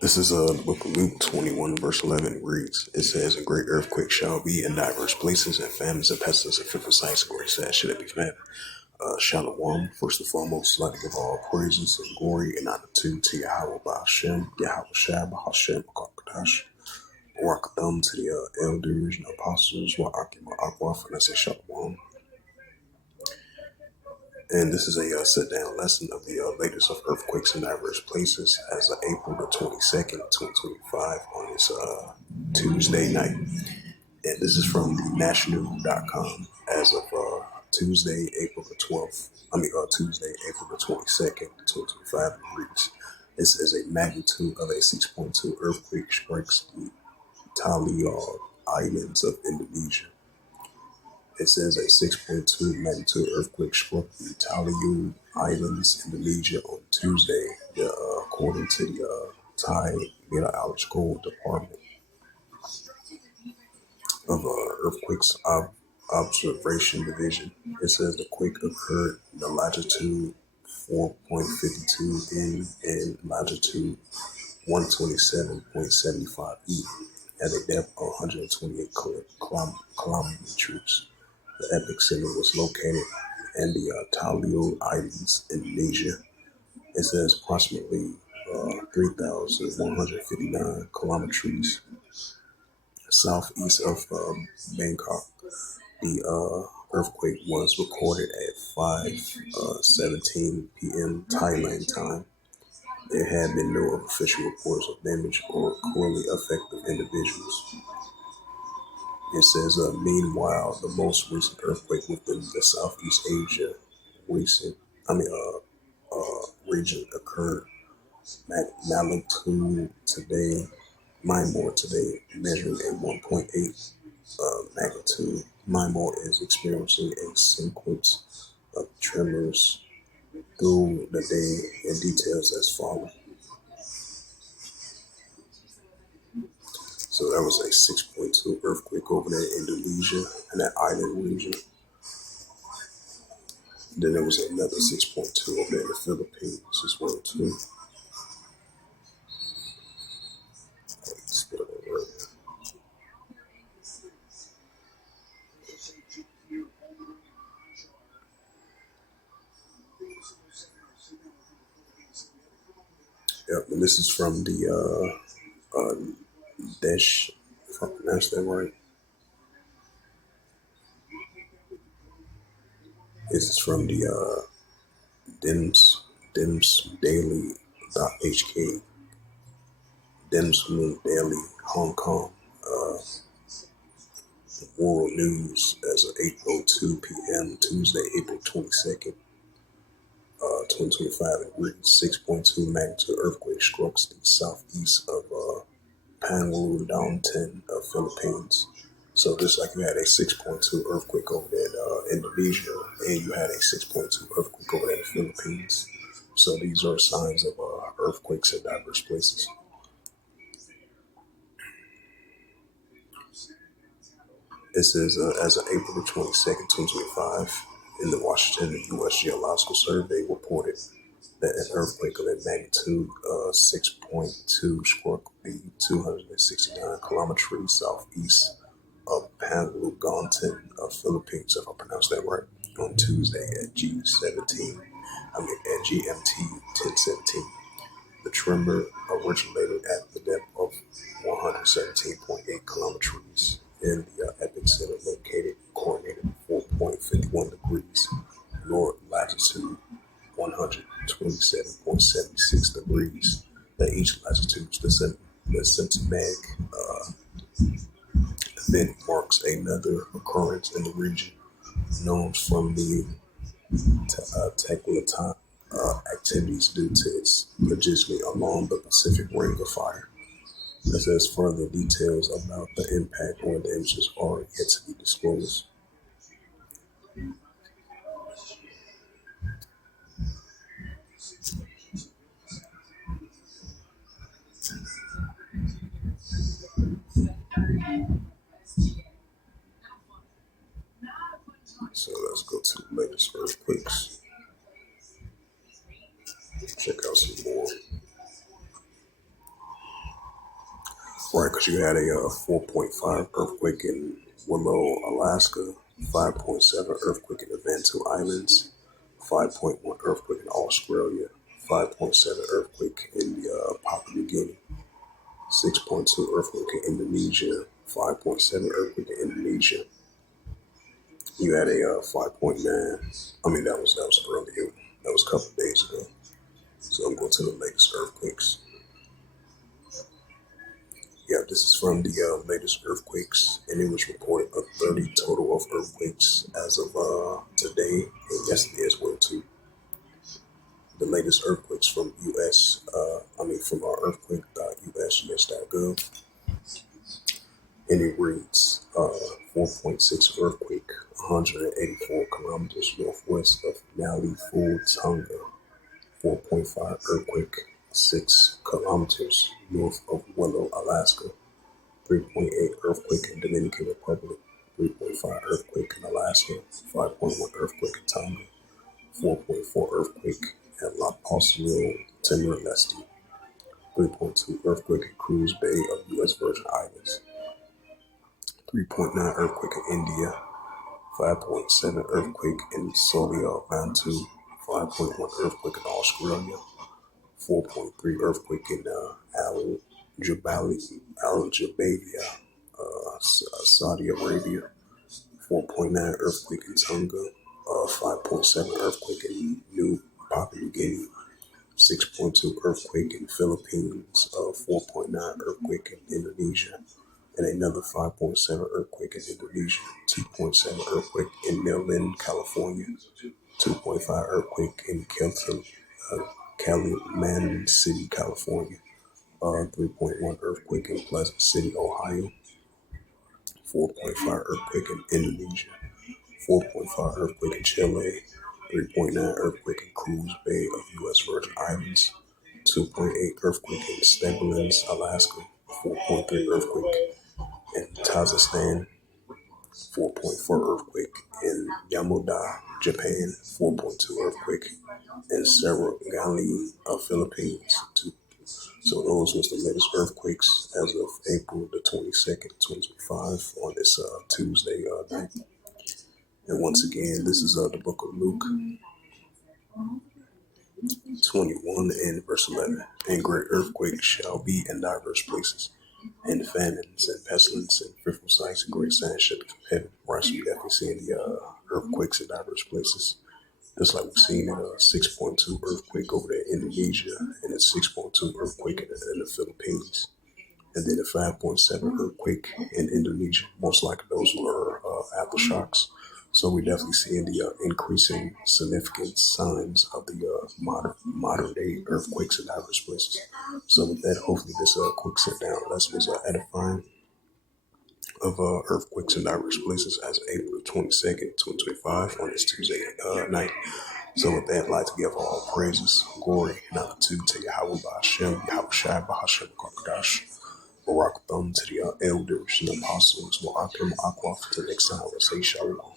This is the book of Luke 21, verse 11 reads, it says, a great earthquake shall be in diverse places, and famines and pestilence and fearful sights and great sad should it be found. Shalom. First and foremost, I'd like to give all praises and glory and honor to Yahweh Ba'ashem, Yahweh Shai Ba'ashem, Akakadash, Barakadam to the elders and apostles, Wa'akim Wa'akwaf, and I say Shalom. And this is a sit-down lesson of the latest of earthquakes in diverse places as of April the 22nd, 2025 on this Tuesday night. And this is from national.com as of Tuesday, April the 12th. Tuesday, April the 22nd, 2025 reads. It says a magnitude of a 6.2 earthquake strikes the Taliaw Islands of Indonesia. It says a 6.2 magnitude earthquake struck the Taliaw Islands, Indonesia on Tuesday, according to the Thai Meteorological Department of Earthquakes Observation Division. It says the quake occurred in the latitude 4.52 N and latitude 127.75 E at a depth of 128 kilometers. The epicenter was located in the Taliaw Islands, Indonesia. It says approximately 3,159 kilometers southeast of Bangkok. The earthquake was recorded at 5:17 p.m. Thailand time. There had been no official reports of damage or clearly affected individuals. It says, meanwhile, the most recent earthquake within the Southeast Asia region occurred. Myanmar today, measuring a 1.8 magnitude. Myanmar is experiencing a sequence of tremors through the day, and details as follows. So that was a 6.2 earthquake over there in Indonesia, in that island region. Then there was another 6.2 over there in the Philippines as well too. Yep, and this is from the Desh, if I pronounced that right. This is from the dimsdaily.hk, Dimsmoon Daily, Hong Kong. World News as of April 2 p.m. Tuesday, April 22nd, 2025. It reads 6.2 magnitude earthquake struck the southeast of Pangulantan, Philippines. So just like you had a 6.2 earthquake over there in Indonesia, and you had a 6.2 earthquake over there in the Philippines. So these are signs of earthquakes in diverse places. It says, as of April 22nd, 2025, in the Washington U.S. Geological Survey reported that an earthquake of a magnitude 6.2 struck the 269 kilometers southeast of Pangulantan, Philippines, if I pronounced that right, on Tuesday at GMT 10:17. The tremor originated at the depth of 117.8 kilometers in the epicenter located coordinated 4.51 degrees north latitude 127.76 degrees. At each latitude, the seismic event marks another occurrence in the region known from the tectonic activities due to its positioning along the Pacific Ring of Fire. It says further details about the impact or damages are yet to be disclosed. earthquakes. Check out some more. Right, because you had a 4.5 earthquake in Willow, Alaska, 5.7 earthquake in the Vanuatu Islands, 5.1 earthquake in Australia, 5.7 earthquake in Papua New Guinea, 6.2 earthquake in Indonesia, 5.7 earthquake in Indonesia. You had a 5.9. I mean, that was earlier. That was a couple of days ago. So I'm going to the latest earthquakes. Yeah, this is from the latest earthquakes, and it was reported of 30 total of earthquakes as of today and yesterday as well too. The latest earthquakes from U.S. From our earthquake.usgs.gov, and it reads 4.6 earthquake, 184 kilometers northwest of Nali Full Tonga. 4.5 earthquake, 6 kilometers north of Willow, Alaska. 3.8 earthquake in Dominican Republic, 3.5 earthquake in Alaska, 5.1 earthquake in Tonga, 4.4 earthquake at La Posville, Timor-Leste, 3.2 earthquake in Cruz Bay of U.S. Virgin Islands, 3.9 earthquake in India, 5.7 earthquake in Solia, Vanuatu, 5.1 earthquake in Australia, 4.3 earthquake in Al-Jabalia, Saudi Arabia, 4.9 earthquake in Tonga, 5.7 earthquake in New Papua New Guinea, 6.2 earthquake in Philippines, 4.9 earthquake in Indonesia, and another 5.7 earthquake in Indonesia, 2.7 earthquake in Maryland, California, 2.5 earthquake in Calumet City, California, 3.1 earthquake in Pleasant City, Ohio, 4.5 earthquake in Indonesia, 4.5 earthquake in Chile, 3.9 earthquake in Cruz Bay of U.S. Virgin Islands, 2.8 earthquake in Stabilins, Alaska, 4.3 earthquake in Kazakhstan, 4.4 earthquake in Yamada, Japan, 4.2 earthquake in Cerro Gali, Philippines. So those was the latest earthquakes as of April the 22nd, 2025 on this Tuesday night. And once again, this is the book of Luke 21 and verse 11. And great earthquakes shall be in diverse places, and famines and pestilence and fearful sights and great signs shall be from heaven. Right, so we definitely seeing the earthquakes in diverse places. Just like we've seen a 6.2 earthquake over there in Indonesia and a 6.2 earthquake in the Philippines. And then a 5.7 earthquake in Indonesia. Most likely those were aftershocks. So we're definitely seeing the increasing significant signs of the modern day earthquakes in diverse places. So with that, hopefully this quick sit down lesson was edifying of earthquakes in diverse places as of April 22nd, 2025 on this Tuesday night. So with that, I'd like to give all praises, glory, and honor to Yahweh Ba'Hashem, Yahweh Shai Ba'Hashem Kakadash, Barak Thumb to the elders and apostles, Wa'akim Aqua to the next time, let's say Shalom.